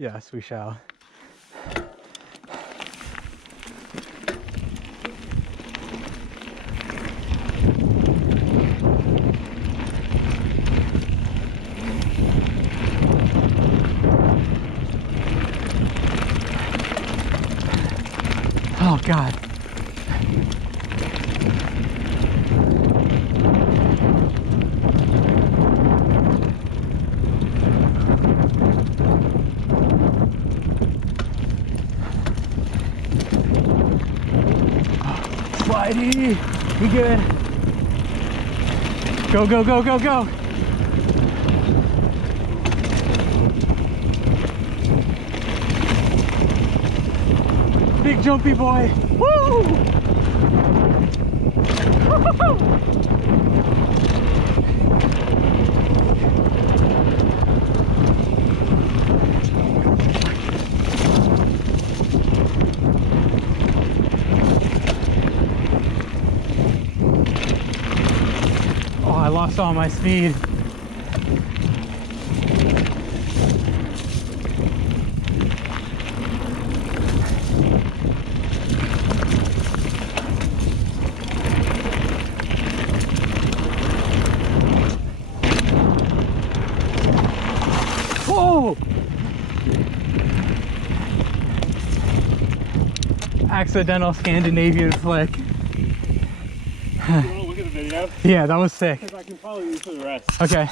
Yes, we shall. Oh God. Slidey, we good. Go, go, go, go, go. Big jumpy boy. Woo! Oh, I lost all my speed. Whoa! Accidental Scandinavian flick. You want to look at the video? Yeah, that was sick. Because I can follow you for the rest. Okay.